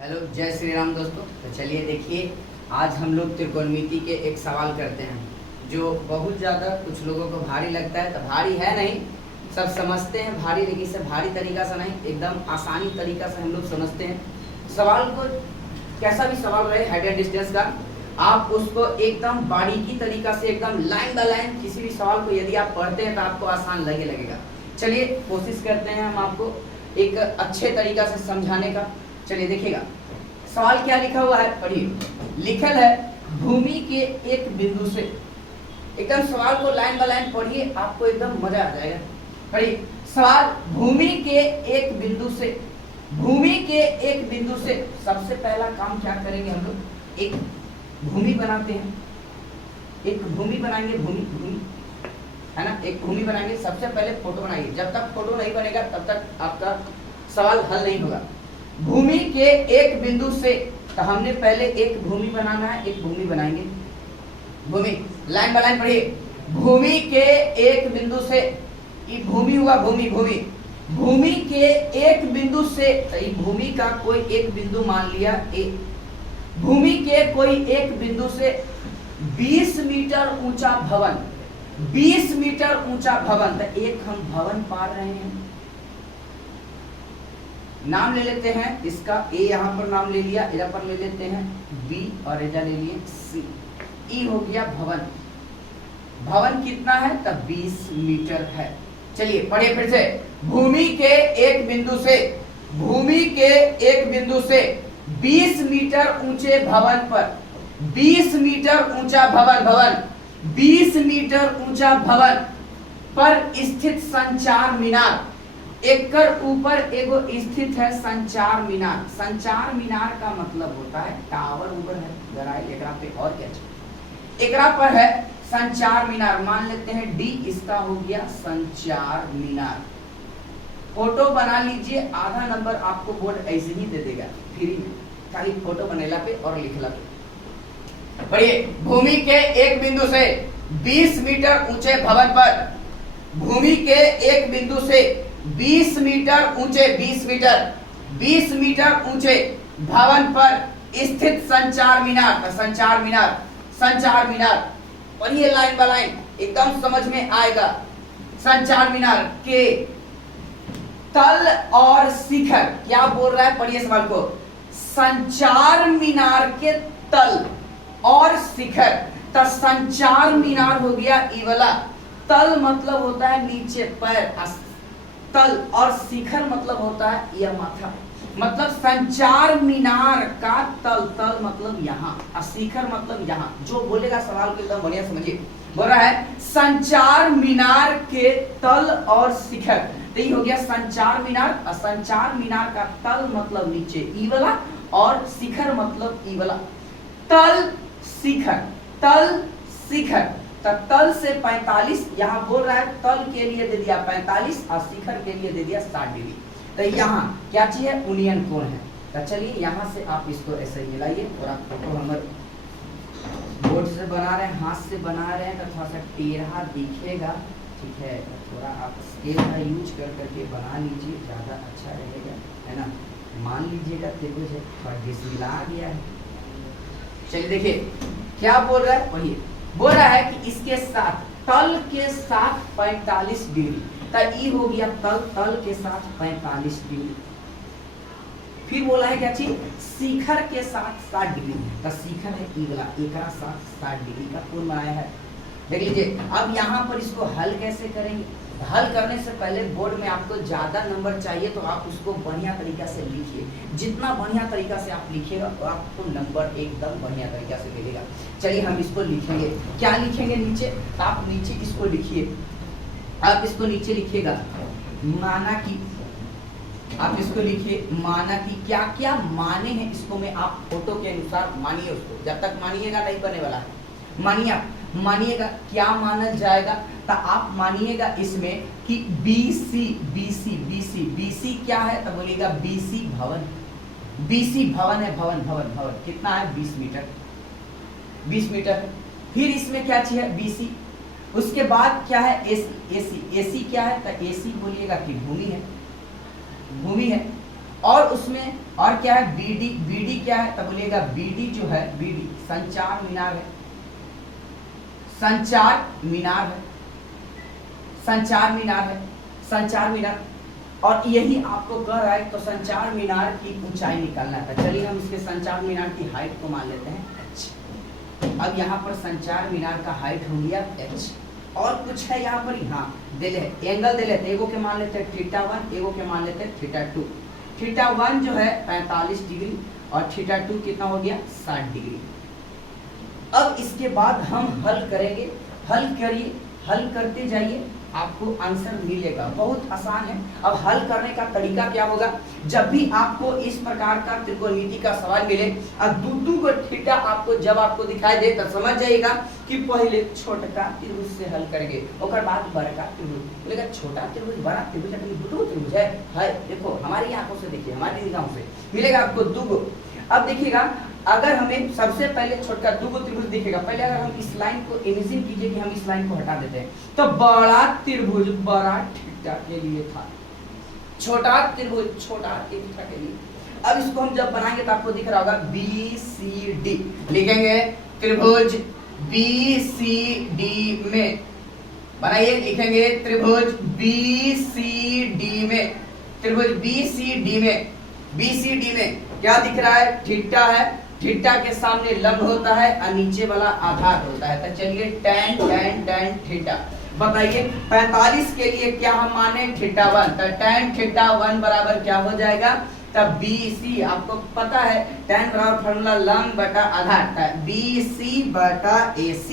Hello, जय श्री राम दोस्तों। तो चलिए देखिए, आज हम लोग त्रिकोणमिति के एक सवाल करते हैं जो बहुत ज़्यादा कुछ लोगों को भारी लगता है। तो भारी है नहीं, सब समझते हैं भारी, लेकिन इसे भारी तरीका से नहीं, एकदम आसानी तरीका से हम लोग समझते हैं। सवाल को कैसा भी सवाल रहे, हाइट एंड डिस्टेंस का, आप उसको एकदम बारीकी तरीका से, एकदम लाइन बाय लाइन किसी भी सवाल को यदि आप पढ़ते हैं तो आपको आसान लगेगा। चलिए कोशिश करते हैं हम आपको एक अच्छे तरीका से समझाने का। चलिए देखिएगा, सवाल क्या लिखा हुआ है, पढ़िए। लिखल है भूमि के एक बिंदु से, एकदम सवाल को लाइन बाय लाइन पढ़िए, आपको एकदम मजा आ जाएगा। पढ़िए सवाल, भूमि के एक बिंदु से, भूमि के एक बिंदु से सबसे पहला काम क्या करेंगे हम लोग, एक भूमि बनाते हैं, एक भूमि बनाएंगे, भूमि है ना, एक भूमि बनाएंगे। सबसे पहले फोटो बनाइए, जब तक फोटो नहीं बनेगा तब तक आपका सवाल हल नहीं होगा। भूमि के एक बिंदु से, तो हमने पहले एक भूमि बनाना है, एक भूमि बनाएंगे। भूमि लाइन बाय लाइन पढ़िए, भूमि के एक बिंदु से, ये भूमि हुआ, भूमि के एक बिंदु से, तो भूमि का कोई एक बिंदु मान लिया ए, भूमि के कोई एक बिंदु से 20 मीटर ऊंचा भवन, 20 मीटर ऊंचा भवन, तो एक हम भवन पा रहे हैं। नाम ले लेते हैं इसका, ए यहाँ पर नाम ले लिया, इधर पर ले लेते हैं बी और इधर ले लिए सी। ई हो गया भवन। भवन कितना है, तब 20 मीटर है। चलिए पढ़िए फिर से, भूमि के एक बिंदु से, भूमि के एक बिंदु से 20 मीटर ऊंचे भवन पर, 20 मीटर ऊंचा भवन, 20 मीटर ऊंचा भवन पर स्थित संचार मीनार, एकर ऊपर एगो स्थित है संचार मीनार। संचार मीनार का मतलब होता है टावर ऊपर है, गराइल एकरा पे और क्या चाहिए, एकरा पर है संचार मीनार, मान लेते हैं डी, इसका हो गया संचार मीनार। फोटो बना लीजिए, आधा नंबर आपको बोर्ड ऐसे ही दे देगा फ्री में, खाली फोटो बनेला पे और लिखला पे। पढ़िए, भूमि के एक बिंदु से 20 मीटर ऊंचे भवन पर, भूमि के एक बिंदु से 20 मीटर ऊंचे, 20 मीटर ऊंचे भवन पर स्थित संचार मीनार, संचार मीनार पढ़िए लाइन बाय लाइन, एकदम समझ में आएगा। संचार मीनार के तल और शिखर, क्या बोल रहा है, पढ़िए सवाल को, संचार मीनार के तल और शिखर, तो संचार मीनार हो गया ई वाला, तल मतलब होता है नीचे पैर, तल, और शिखर मतलब होता है यह माथा, मतलब संचार मीनार का तल मतलब यहाँ और शिखर मतलब यहाँ। जो बोलेगा सवाल को एकदम बढ़िया समझिए, बोल रहा है संचार मीनार के तल और शिखर, तो ये हो गया संचार मीनार, और संचार मीनार का तल मतलब नीचे ई वाला और शिखर मतलब ई वाला। तल शिखर, तल से 45, यहाँ बोल रहा है तल के लिए दे दिया 45 और शिखर के लिए दे दिया 60 डिग्री। तो यहाँ क्या चीज है, उनियन कोण है। तो चलिए यहाँ से आप इसको ऐसे ही मिलाइए, और आप फोटो हमारे बोर्ड से बना रहे हैं, हाथ से बना रहे हैं, तो थोड़ा सा टेढ़ा दिखेगा, ठीक है, थोड़ा आप स्केल का यूज करके बना लीजिए, ज़्यादा अच्छा रहेगा, है ना। मान लीजिएगा तेरे से थोड़ा डिसमिला गया है। चलिए देखिए क्या बोल रहा है, पढ़िए, बोल रहा है कि इसके साथ, तल के साथ 45 डिग्री, तो ई हो गया तल के साथ 45 डिग्री। फिर बोला है क्या चीज, शिखर के साथ 60 डिग्री, तो शिखर है ई वाला, एकरा साथ 60 डिग्री का कोण बनाया है। देख लीजिए, अब यहाँ पर इसको हल कैसे करेंगे। हल करने से पहले बोर्ड में आपको ज्यादा नंबर चाहिए, तो आप उसको बढ़िया तरीका से लिखिए। जितना बढ़िया तरीका से आप लिखिएगा तो आपको नंबर एकदम बढ़िया तरीका से मिलेगा। चलिए हम इसको लिखेंगे, क्या लिखेंगे नीचे, आप नीचे इसको लिखिए, आप इसको नीचे लिखिएगा, माना कि, आप इसको लिखिए माना कि, क्या क्या माने हैं इसको में आप फोटो के अनुसार मानिए उसको, जब तक मानिएगा नहीं बने वाला है। मानिए, आप मानिएगा क्या माना जाएगा, तो आप मानिएगा इसमें कि बीसी क्या है, तो बोलिएगा बीसी भवन है, भवन कितना है, 20 मीटर। फिर इसमें क्या चाहिए, बीसी, उसके बाद क्या है, एसी क्या है, तो एसी बोलिएगा कि भूमि है, और उसमें और क्या है, बीडी। बीडी क्या है, तब बोलिएगा बीडी जो है, बीडी संचार मीनार है, संचार मीनार है, संचार मीनार है, संचार मीनार। और यही आपको कह रहा है तो संचार मीनार की ऊंचाई निकालना था। चलिए हम इसके संचार मीनार की हाइट को मान लेते हैं h। अब यहाँ पर संचार मीनार का हाइट हो गया h। और कुछ है यहाँ पर, यहाँ दे ले एंगल दे लेते, एगो के मान लेते हैं θ1, एगो के मान लेते हैं θ2। θ1 जो है 45 डिग्री और θ2 कितना हो गया 60 डिग्री। अब इसके बाद हम हल करेंगे, हल करिए, हल करते जाइए, आपको आंसर मिलेगा। बहुत आसान है। अब हल करने का तरीका क्या होगा, जब भी आपको इस प्रकार का त्रिकोणमिति का सवाल मिले और दू को थीटा आपको जब आपको दिखाई दे तो समझ जाइएगा कि पहले छोटा त्रिभुज से हल करेंगे, और बाद बड़का त्रिभुज। बोलेगा छोटा त्रिभुज बड़ा त्रिभुज दो त्रिभुज है। देखो हमारी आंखों से देखिए, हमारी निगाहों से मिलेगा आपको दो। अब देखिएगा, अगर हमें सबसे पहले छोटा दो त्रिभुज दिखेगा, पहले अगर हम इस लाइन को इमेजिन कीजिए कि हम इस लाइन को हटा देते हैं, तो बड़ा त्रिभुज बड़ा थीटा के लिए था, छोटा त्रिभुज छोटा थीटा के लिए। अब इसको हम जब बनाएंगे तो आपको दिख रहा होगा BCD, लिखेंगे त्रिभुज BCD में बनाइए, लिखेंगे त्रिभुज BCD में, त्रिभुज BCD में, BCD में क्या दिख रहा है, थीटा है, थीटा के सामने लंब होता है और नीचे वाला आधार होता है। तो चलिए tan tan tan थीटा, बताइए 45 के लिए क्या हम माने θ1, तो tan θ1 बराबर क्या हो जाएगा, तब BC आपको पता है tan बराबर फॉर्मूला लंब बटा आधार था, BC बटा AC,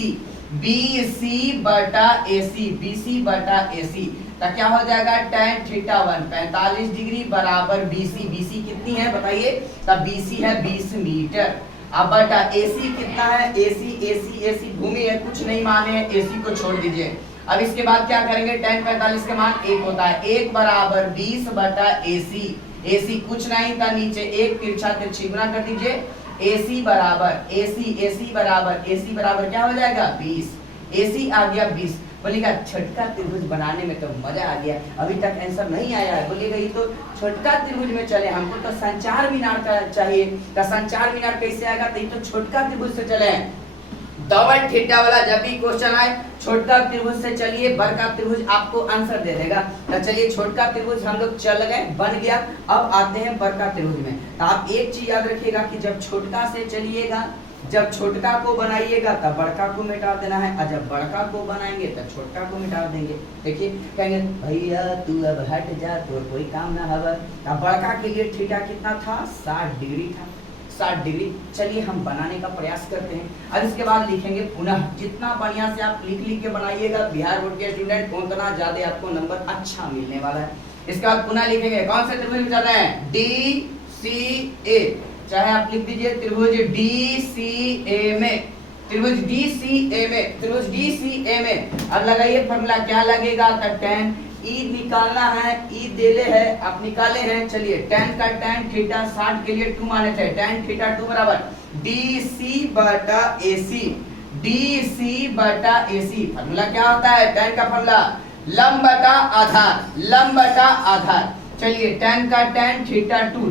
BC बटा AC, BC बटा AC, तो क्या हो जाएगा tan θ1 45 डिग्री बराबर BC, BC कितनी है बताइए, तब BC है 20 मीटर। अब बटा AC कितना है, AC भूमि है, कुछ नहीं माने, AC को छोड़ दीजिए। अब इसके बाद क्या करेंगे, tan 45 का मान 1 होता है, 1 बराबर 20 बटा AC, AC कुछ नहीं था नीचे, एक तिरछा तिरछी गुना कर दीजिए, AC बराबर क्या हो जाएगा 20, AC आ गया 20। बोलिएगा छोटका त्रिभुज बनाने में तो मजा आ गया, अभी तक आंसर नहीं आया है। बोलिएगा ये तो छोटका त्रिभुज में चले, हमको तो संचार मीनार का चाहिए, तो संचार मीनार कैसे आएगा, तो ये तो छोटका त्रिभुज से चले। डबल थीटा वाला जब भी क्वेश्चन आए छोटका त्रिभुज से चलिए, बड़का त्रिभुज आपको आंसर दे देगा। तो चलिए छोटका त्रिभुज हम लोग चल गए, बन गया। अब आते हैं बड़का त्रिभुज में। तो आप एक चीज याद रखिएगा कि जब छोटका से चलिएगा, जब छोटका को बनाइएगा तब बड़का को मिटा देना है, और जब बड़का को बनाएंगे तब छोटका को मिटा देंगे। देखिए कहेंगे भैया तू अब हट जा, तो कोई काम ना हवा। अब बड़का के लिए थीटा कितना था, 60 डिग्री था, 60 डिग्री। चलिए हम बनाने का प्रयास करते हैं। अब इसके बाद लिखेंगे पुनः, जितना बढ़िया से आप लिख के बनाइएगा बिहार बोर्ड के स्टूडेंट, उतना ज्यादा आपको नंबर अच्छा मिलने वाला है। इसके बाद पुनः लिखेंगे कौन से त्रिभुज में जाते हैं, DCA, चाहे आप लिख दीजिए त्रिभुज DCA में, त्रिभुज DCA में, त्रिभुज DCA में। अब लगाइए फॉर्मूला, क्या लगेगा, tan E निकालना है, E देले है, आप निकाले हैं। चलिए tan का tan थीटा 60 के लिए 2 माने थे, tan थीटा 2 बराबर DC बटा AC, DC बटा AC। फॉर्मूला क्या होता है, tan का फॉर्मूला लंब बटा आधार, लंब बटा आधार। चलिए tan का tan थीटा 2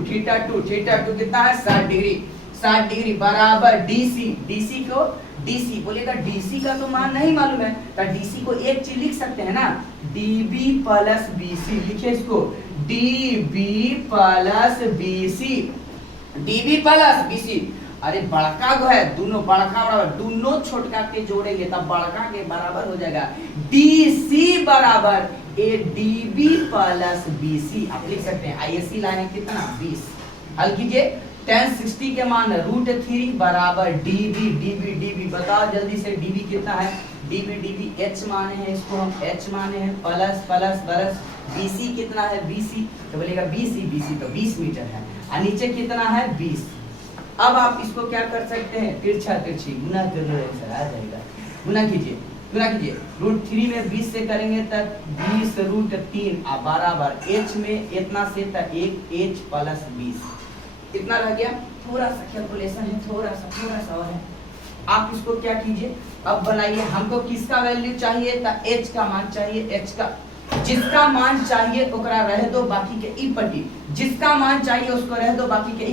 कितना है 60 डिग्री, 60 डिग्री बराबर DC, DC को DC बोलेगा, DC का तो मान नहीं मालूम है, तो DC को एक चीज लिख सकते हैं ना, DB प्लस BC, लिखिए इसको DB plus BC, DB plus BC। अरे बड़का जो है, दोनों बड़का बराबर, दोनों छोटका के जोड़ेंगे तब बड़का के बराबर हो जाएगा, DC बराबर DB प्लस BC। आप लिख सकते हैं ISC लाइन कितना 20। हल कीजिए, tan 60 के मान √3 बराबर DB, बताओ जल्दी से DB कितना है, DB H माने हैं, इसको हम H माने हैं, प्लस प्लस प्लस BC कितना है BC, तो बोलेगा BC तो 20 मीटर है, और नीचे कितना है 20। अब आप इसको क्या कर सकते हैं, तिरछा तिरछी गुना कर लो, आंसर आ जाएगा। गुना कीजिए, √3 में 20 से करेंगे तब 20 √3 बराबर H में इतना से तक 1 H प्लस 20, इतना रह गया। थोड़ा सा कैलकुलेशन है, थोड़ा सा और है। आप इसको क्या कीजिए, अब बनाइए, हमको किसका वैल्यू चाहिए, तो H का मान चाहिए, H का जिसका मान चाहिए ओकरा रहे दो, बाकी के ई पट्टी जिसका मान चाहिए उसको रह दो, बाकी के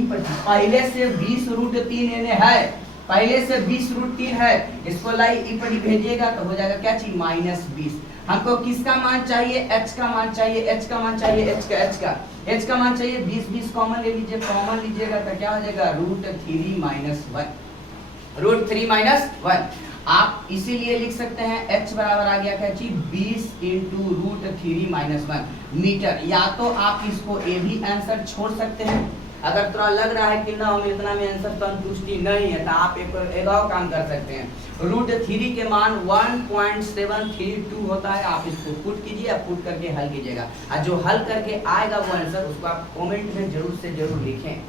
पहले से 20√3 यानी है, पहले से 20√3 है, इसको लाई ई पर भेजिएगा तो हो जाएगा क्या चीज -20। हमको किसका मान चाहिए, h का मान चाहिए, h का मान चाहिए, h का मान चाहिए 20 कॉमन ले लीजिए, कॉमन लीजिएगा तो क्या हो जाएगा √3 - 1। आप इसीलिए लिख सकते हैं h बराबर आ गया क्या चीज 20 × √3 - 1 मीटर। या तो आप इसको ए भी आंसर छोड़ सकते हैं, अगर थोड़ा लग रहा है कि ना हमें इतना में आंसर संतुष्टि नहीं है तो आप एक और काम कर सकते हैं, √3 के मान 1.732 होता है, आप इसको पुट कीजिए, पुट करके हल कीजिएगा, और जो हल करके आएगा वो आंसर उसको आप कमेंट में जरूर से जरूर लिखें।